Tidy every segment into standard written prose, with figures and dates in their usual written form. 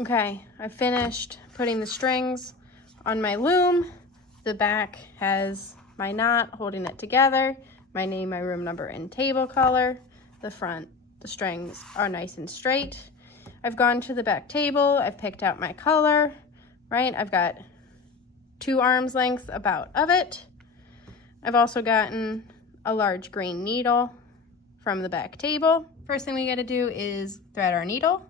Okay, I finished putting the strings on my loom. The back has my knot holding it together, my name, my room number, and table color. The front, the strings are nice and straight. I've gone to the back table, I've picked out my color, right? I've got 2 arms lengths about of it. I've also gotten a large green needle from the back table. First thing we gotta do is thread our needle,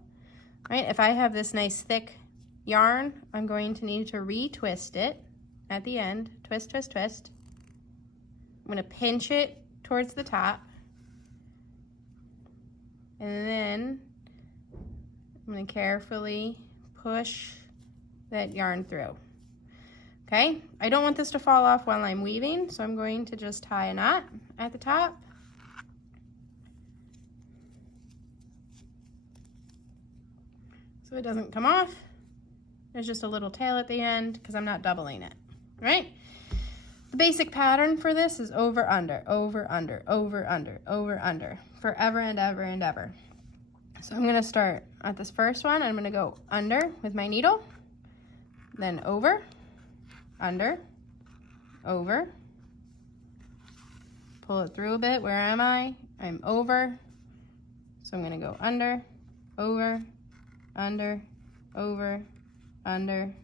right? If I have this nice thick yarn, I'm going to need to retwist it at the end. Twist, twist, twist. I'm gonna pinch it towards the top. And then I'm gonna carefully push that yarn through. Okay, I don't want this to fall off while I'm weaving, so I'm going to just tie a knot at the top. So it doesn't come off. There's just a little tail at the end because I'm not doubling it, right? The basic pattern for this is over, under, over, under, over, under, over, under, forever and ever and ever. So I'm gonna start at this first one. I'm gonna go under with my needle, then over, under, over, pull it through a bit. Where am I? I'm over. So I'm gonna go under, over, under, over, under.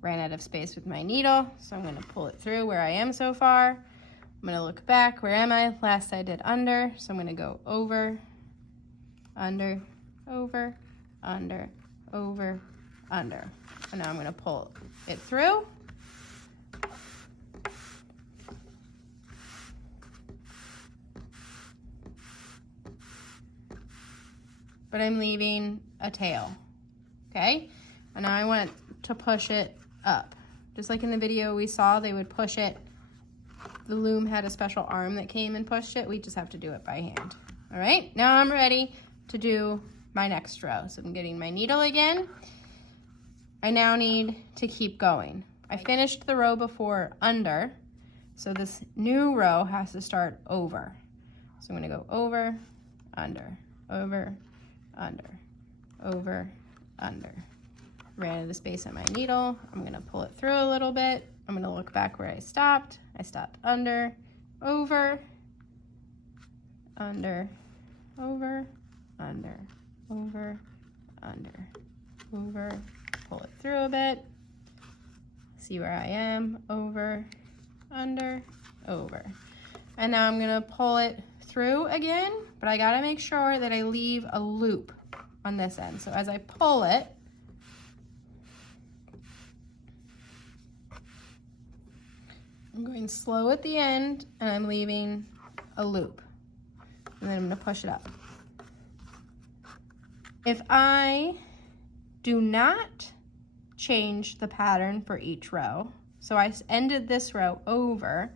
Ran out of space with my needle, so I'm gonna pull it through where I am so far. I'm gonna look back. Where am I? Last I did under, so I'm gonna go over, under, over, under, over, under. And now I'm gonna pull it through. But I'm leaving a tail, okay? And now I want to push it up. Just like in the video we saw, they would push it. The loom had a special arm that came and pushed it. We just have to do it by hand. All right, now I'm ready to do my next row. So I'm getting my needle again. I now need to keep going. I finished the row before under, so this new row has to start over. So I'm gonna go over, under, over, under, over, under. Ran out of the space on my needle. I'm gonna pull it through a little bit. I'm gonna look back where I stopped. I stopped under, over, under, over, under, over, under, over. Pull it through a bit. See where I am, over, under, over. And now I'm gonna pull it through again, but I gotta make sure that I leave a loop on this end. So as I pull it, I'm going slow at the end and I'm leaving a loop. And then I'm gonna push it up. If I do not change the pattern for each row, so I ended this row over,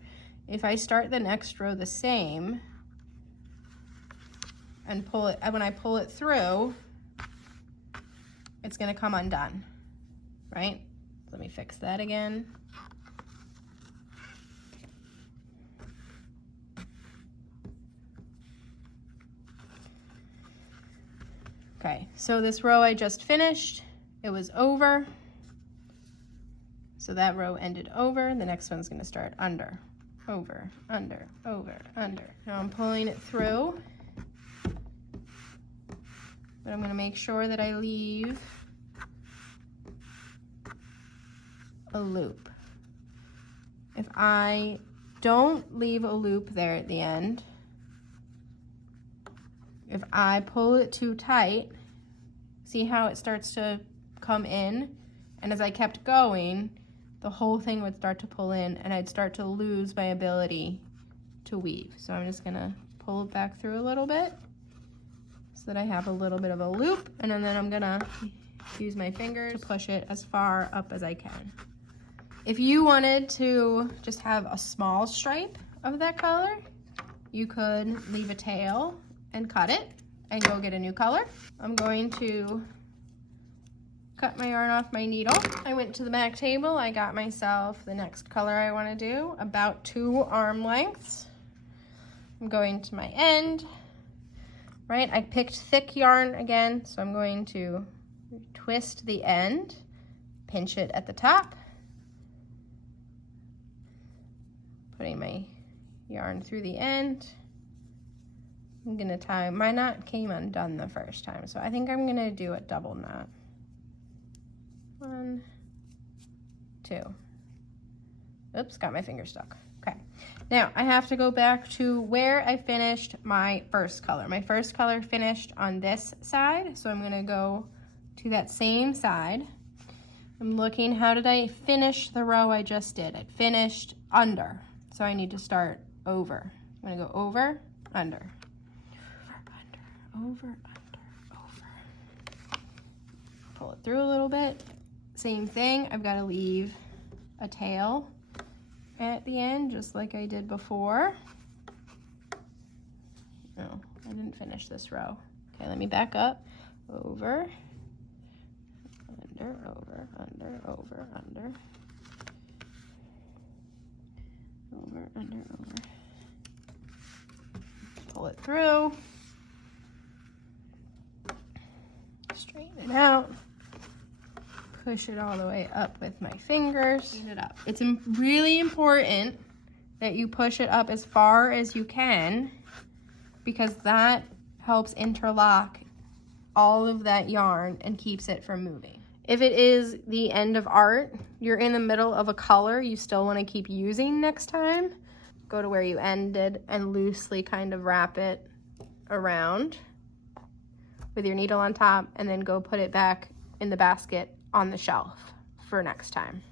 if I start the next row the same and pull it, when I pull it through, it's gonna come undone, right? Let me fix that again. Okay, so this row I just finished, it was over. So that row ended over. The next one's gonna start under, over, under, over, under. Now I'm pulling it through, but I'm gonna make sure that I leave a loop. If I don't leave a loop there at the end, if I pull it too tight, see how it starts to come in? And as I kept going, the whole thing would start to pull in and I'd start to lose my ability to weave. So I'm just gonna pull it back through a little bit so that I have a little bit of a loop, and then I'm gonna use my fingers to push it as far up as I can. If you wanted to just have a small stripe of that color, you could leave a tail and cut it and go get a new color. I'm going to cut my yarn off my needle. I went to the back table, I got myself the next color I want to do, about 2 arm lengths. I'm going to my end, right? I picked thick yarn again, so I'm going to twist the end, pinch it at the top, putting my yarn through the end. I'm gonna tie, my knot came undone the first time, so I think I'm gonna do a double knot. 1, 2. Oops, got my finger stuck. Okay, now I have to go back to where I finished my first color. My first color finished on this side, so I'm gonna go to that same side. I'm looking, how did I finish the row I just did? It finished under, so I need to start over. I'm gonna go over, under, over, under, over. Pull it through a little bit. Same thing, I've got to leave a tail at the end, just like I did before. No, I didn't finish this row. Okay, let me back up. Over, under, over, under, over, under. Over, under, over. Pull it through. Straighten it out. Push it all the way up with my fingers. Clean it up. It's really important that you push it up as far as you can, because that helps interlock all of that yarn and keeps it from moving. If it is the end of art, you're in the middle of a color you still want to keep using next time, go to where you ended and loosely kind of wrap it around with your needle on top, and then go put it back in the basket on the shelf for next time.